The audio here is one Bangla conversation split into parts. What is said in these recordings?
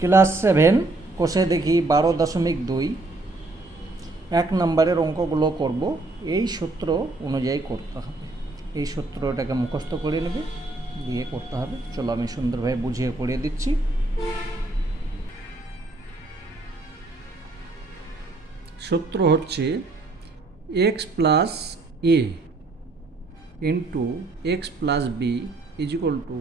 ক্লাস 7 কোষে দেখি 12.2 এক নম্বরের অঙ্কগুলো করব। এই সূত্র অনুযায়ী করতে হবে। এই সূত্রটাকে মুখস্থ করে নেবে, দিয়ে করতে হবে। চলো আমি সুন্দরভাবে বুঝিয়ে পড়িয়ে দিচ্ছি। সূত্র হচ্ছে x plus a into x plus b is equal to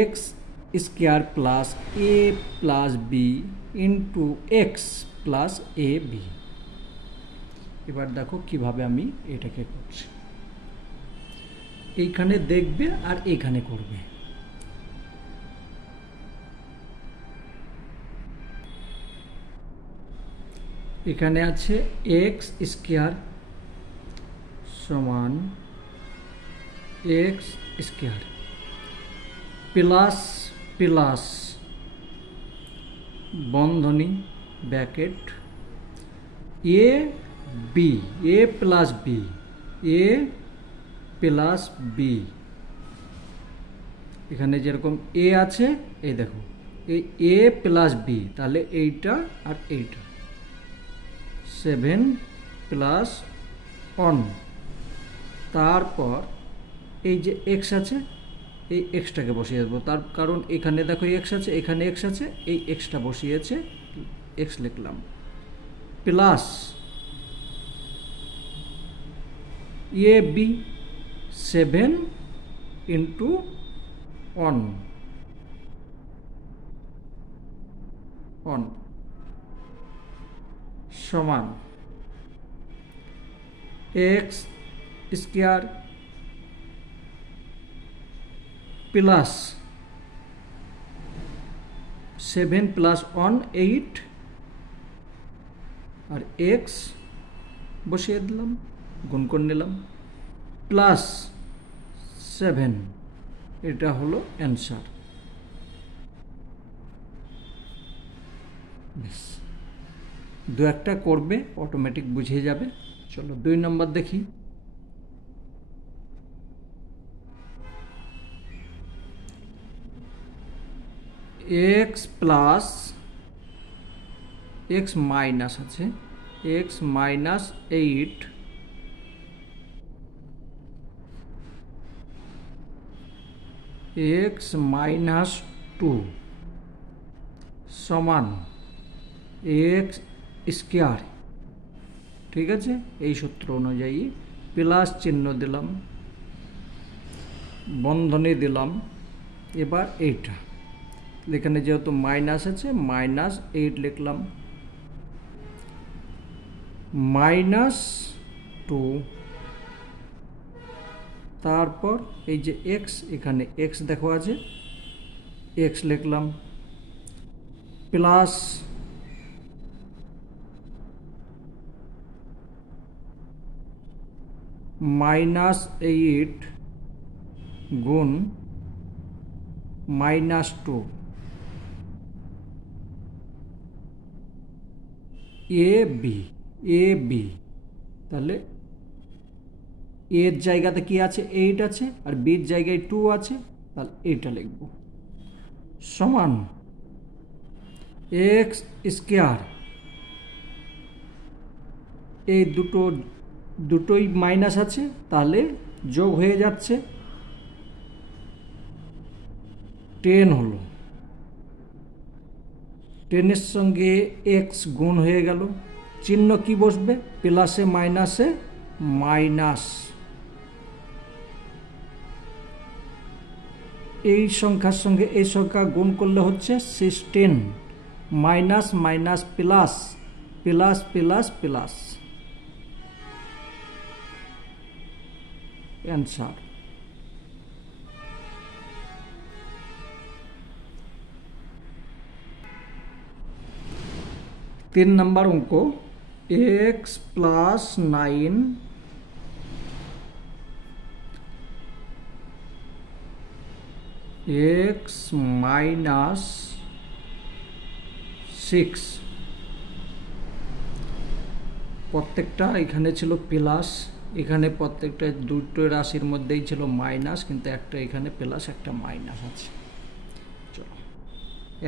x square plus a plus b into x plus A b. এবার দেখো কিভাবে আমি এটাকে করছি। এইখানে দেখবে আর এইখানে করবে। এখানে আছে এক্স স্কোয়ার সমান এক্স স্কোয়ার প্লাস প্লাস বন্ধনী bracket A B, A plus B, A plus B. এখানে যেরকম এ আছে, এই দেখো এই এ প্লাস বি, তাহলে এইটা আর এইটা 7 প্লাস 1। তারপর এই যে এক্স আছে, এই এক্সটাকে বসিয়ে দেবো। তার কারণ এখানে দেখো এক্স আছে, এখানে এক্স আছে, এই এক্সটা বসিয়েছে, এক্স লিখলাম প্লাস এ বি 7 ইন্টু 1 সমান এক্স স্কোয়ার প্লাস 7 প্লাস 1 8 আর এক্স বসিয়ে দিলাম, গুণ করে নিলাম, প্লাস 7। এটা হলো অ্যান্সার। দু একটা করবে, অটোমেটিক বুঝে যাবে। চলো 2 নম্বর দেখি। এক্স প্লাস এক্স মাইনাস আছে, এক্স মাইনাস 8 এক্স মাইনাস 2 সমান এক্স স্কোয়ার। ঠিক আছে, এই সূত্র অনুযায়ী প্লাস চিহ্ন দিলাম, বন্ধনী দিলাম। এবার এইটা এখানে যেহেতু মাইনাস আছে, মাইনাস 8 লিখলাম, মাইনাস 2। তারপর এই যে এক্স, এখানে এক্স দেখো আছে, এক্স লিখলাম প্লাস মাইনাস 8 গুণ minus 2 A B, A B. তাহলে এর জায়গাতে কি আছে, 8 আছে, আর বির জায়গায় 2 আছে, তাহলে এইটা লিখব সমান এক্স স্কোয়ার। এই দুটোই মাইনাস আছে, তাহলে যোগ হয়ে যাচ্ছে, 10 হলো। 10-এর সঙ্গে এক্স গুণ হয়ে গেল, চিহ্ন কি বসবে, প্লাসে মাইনাসে মাইনাস। এই সংখ্যার সঙ্গে এই সংখ্যা গুণ করলে হচ্ছে 16, minus minus plus, plus plus plus. Answer. তিন নম্বর অঙ্ক, এক্স প্লাস 9 এক্স মাইনাস 6। প্রত্যেকটা এখানে ছিল প্লাস, এখানে প্রত্যেকটা দুটো রাশির মধ্যেই ছিল মাইনাস, কিন্তু একটা এখানে প্লাস একটা মাইনাস আছে। চলো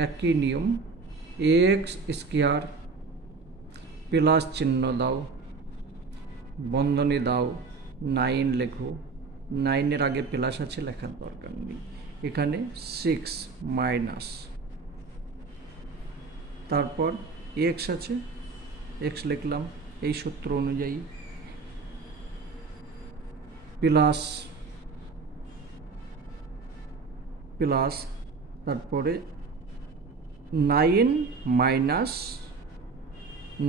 একই নিয়ম, এক্স স্কোয়ার প্লাস চিহ্ন দাও, বন্ধনী দাও, 9 লেখো, 9-এর আগে প্লাস আছে, লেখার দরকার নেই। এখানে 6 মাইনাস, তারপর এক্স আছে, এক্স লিখলাম এই সূত্র অনুযায়ী, প্লাস প্লাস তারপরে 9 মাইনাস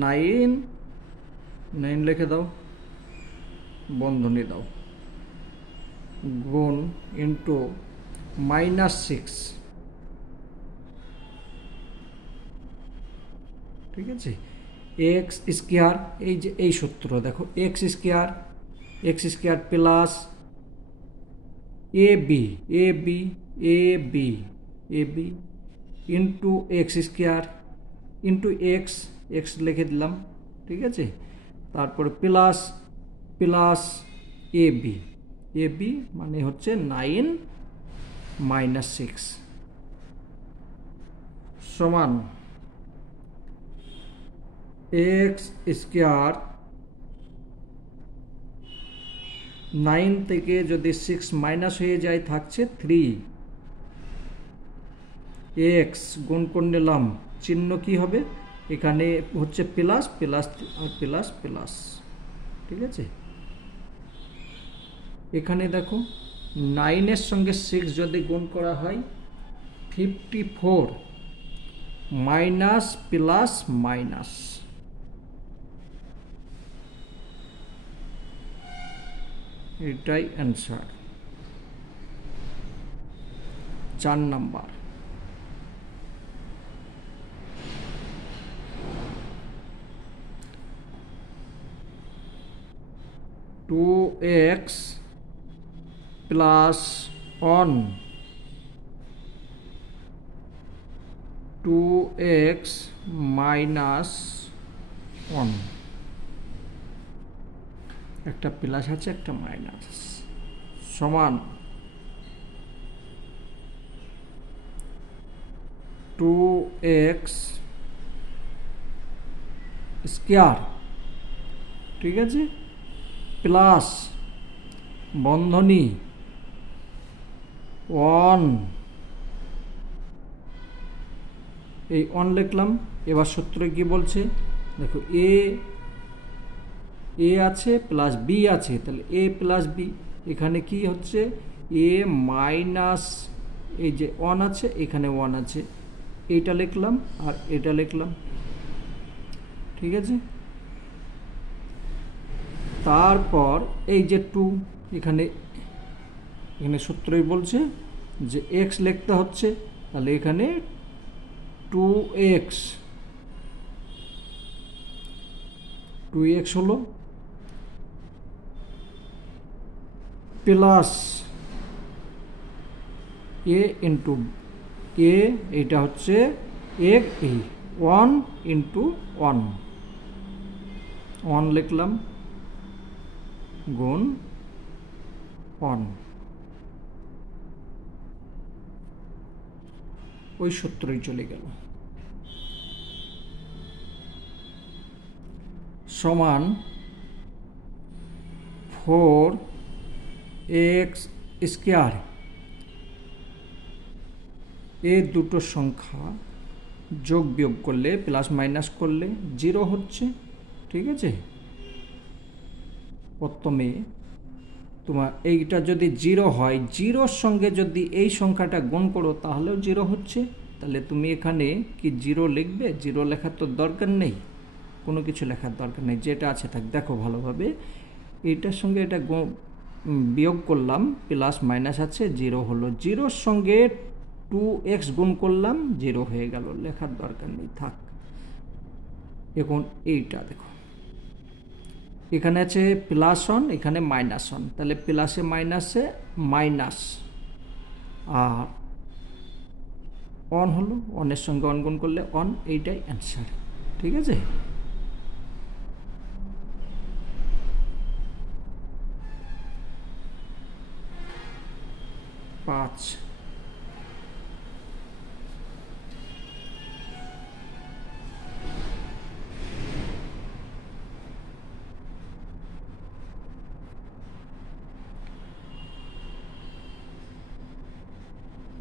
9 লিখে দাও, বন্ধনী দাও, গুণ ইন্টু -6, ঠিক আছে। এক্স স্কোয়ার, এই যে এই সূত্র দেখো, এক্স স্কোয়ার প্লাস এ B into X square into X লিখে দিলাম, ঠিক আছে। তারপরে প্লাস এ বি মানে হচ্ছে 9 মাইনাস 6 সমান এক্স স্কোয়ার, 9 থেকে যদি 6 মাইনাস হয়ে যায় থাকছে 3, এক্স গুণ করে নিলাম, চিহ্ন কি হবে এখানে হচ্ছে প্লাস আর প্লাস, ঠিক আছে। এখানে দেখো 9-এর সঙ্গে 6 যদি গুণ করা হয় 54 মাইনাস প্লাস মাইনাস, এটাই answer 4 number. Two x plus 1 2x minus 1, একটা প্লাস আছে একটা মাইনাস, সমান 2x স্কোয়ার, ঠিক আছে, প্লাস বন্ধনী 1, এই 1 লিখলাম। এবার সূত্রে কি বলছে দেখো, এ আছে প্লাস বি আছে, তাহলে এ প্লাস বি, এখানে কি হচ্ছে এ মাইনাস, এই যে 1 আছে এখানে 1 আছে, এইটা লিখলাম আর এটা লিখলাম, ঠিক আছে। তারপর এই যে 2, এখানে সূত্রই বলছে যে এক্স লিখতে হচ্ছে, তাহলে এখানে 2x হলো প্লাস এ ইন্টু এ, এটা হচ্ছে 1 ইন্টু 1 লিখলাম, গুণ 1, ওই সূত্রই চলে গেল, সমান 4x স্কোয়ার, এই দুটো সংখ্যা যোগ বিয়োগ করলে প্লাস মাইনাস করলে 0 হচ্ছে, ঠিক আছে। প্রথমে তোমার এইটা যদি 0 হয়, 0-র সঙ্গে যদি এই সংখ্যাটা গুণ করো তাহলেও 0 হচ্ছে, তাহলে তুমি এখানে কি 0 লিখবে? 0 লেখার তো দরকার নেই, কোনো কিছু লেখার দরকার নেই, যেটা আছে থাক। দেখো ভালোভাবে, এইটার সঙ্গে এটা বিয়োগ করলাম, প্লাস মাইনাস আছে, 0 হলো, 0-র সঙ্গে 2x গুণ করলাম, 0 হয়ে গেল, লেখার দরকার নেই, থাক। এখন এইটা দেখো, এখানে আছে +1, এখানে -1, তাহলে প্লাসে মাইনাসে মাইনাস, আর 1 হলো, 1-এর সঙ্গে 1 গুণ করলে 1, এইটাই অ্যান্সার, ঠিক আছে।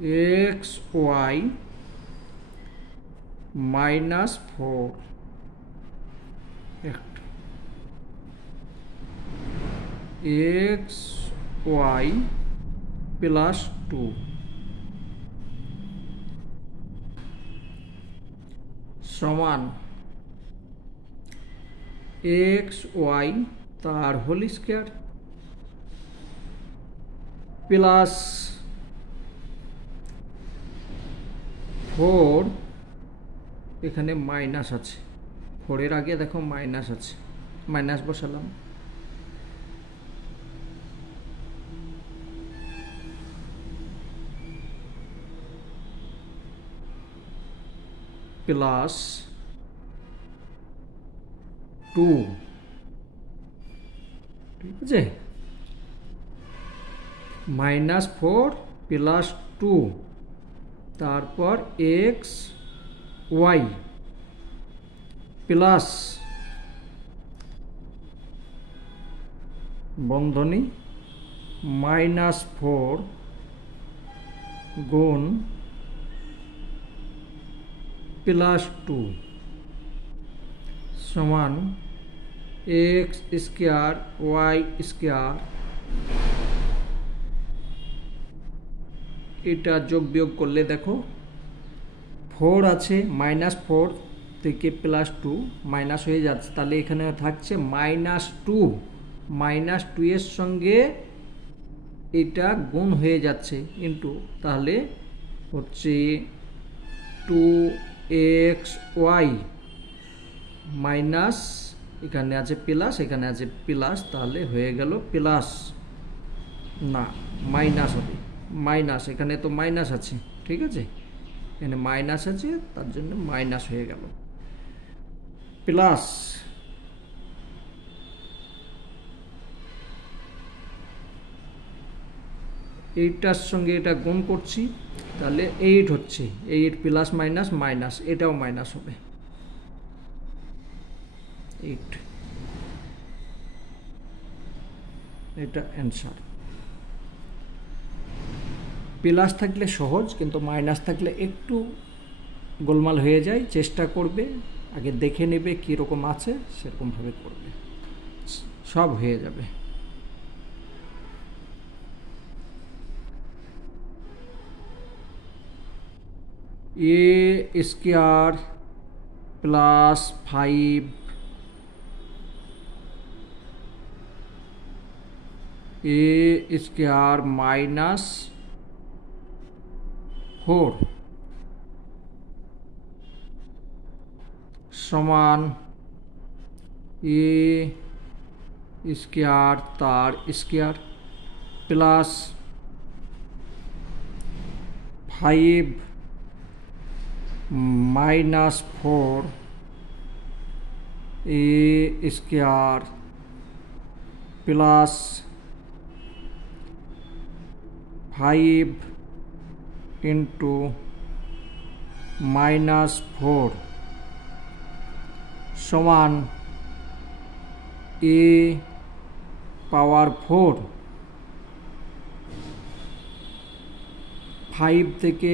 X y minus 4 x y plus 2 সমান এক্স ওয়াই তার হোল স্কয়ার প্লাস 4, এখানে মাইনাস আছে, 4 এর আগে দেখো মাইনাস আছে, মাইনাস বসালাম, প্লাস 2, ঠিক আছে, -4 প্লাস 2, তারপর এক্স ওয়াই প্লাস বন্ধনী -4 গুণ প্লাস 2 সমান এক্স স্কয়ার ওয়াই স্কয়ার, এটা যোগ বিয়োগ করলে দেখো 4 আছে, -4 থেকে +2 মাইনাস হয়ে যাচ্ছে, তাহলে এখানে থাকছে -2, -2 এর সঙ্গে এটা গুণ হয়ে যাচ্ছে ইনটু, তাহলে হচ্ছে 2xy মাইনাস, এখানে আছে প্লাস, এখানে আছে প্লাস, তাহলে হয়ে গেল প্লাস, না মাইনাস হবে, মাইনাস, এখানে তো মাইনাস আছে, ঠিক আছে, এখানে মাইনাস আছে তার জন্য মাইনাস হয়ে গেল, প্লাস এইটার সঙ্গে এটা গুণ করছি, তাহলে 8 হচ্ছে, 8 প্লাস মাইনাস মাইনাস, এটাও মাইনাস হবে 8, এটা অ্যান্সার। প্লাস থাকলে সহজ, কিন্তু মাইনাস থাকলে একটু গোলমাল হয়ে যায়, চেষ্টা করবে আগে দেখে নেবে কীরকম আছে, সেরকমভাবে করবে, সব হয়ে যাবে। এ স্কয়ার প্লাস 5 এ স্কয়ার মাইনাস 4 সমান এ স্কয়ার তার স্কয়ার প্লাস 5 মাইনাস 4 এ স্কয়ার প্লাস 5 ইন্টু -4 সমান এ পাওয়ার 4, 5 থেকে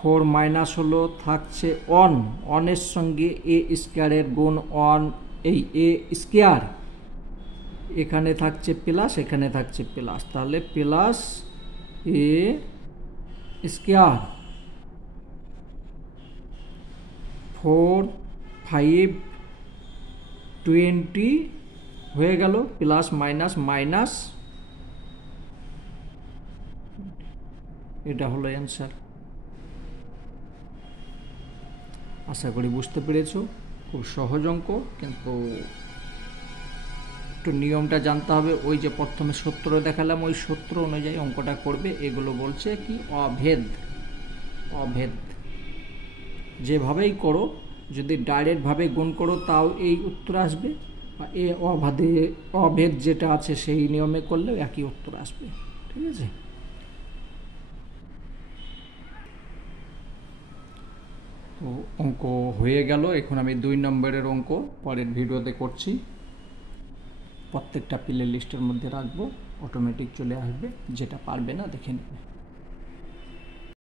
4 মাইনাস হলো, থাকছে 1, 1 এর সঙ্গে এ স্কয়ারের গুণ 1, এই এ স্কয়ার, এখানে থাকছে প্লাস, এখানে থাকছে প্লাস, তাহলে প্লাস এ স্কয়ার 4 5 20 হয়ে গেল, প্লাস মাইনাস মাইনাস, এটা হলো অ্যান্সার। আশা করি বুঝতে পেরেছো, খুব সহজ অঙ্ক, কিন্তু একটু নিয়মটা জানতে হবে। ওই যে প্রথমে সূত্র দেখালাম, ওই সূত্র অনুযায়ী অঙ্কটা করবে। এগুলো বলছে কি অভেদ, অভেদ যেভাবেই করো, যদি ডাইরেক্টভাবে গুণ করো তাও এই উত্তর আসবে, বা এ অভেদ যেটা আছে সেই নিয়মে করলেও একই উত্তর আসবে, ঠিক আছে। তো অঙ্ক হয়ে গেল। এখন আমি 2 নম্বরের অঙ্ক পরের ভিডিওতে করছি, প্রত্যেকটা প্লে লিস্টের মধ্যে রাখবো, অটোমেটিক চলে আসবে, যেটা পারবে না দেখে নেবে।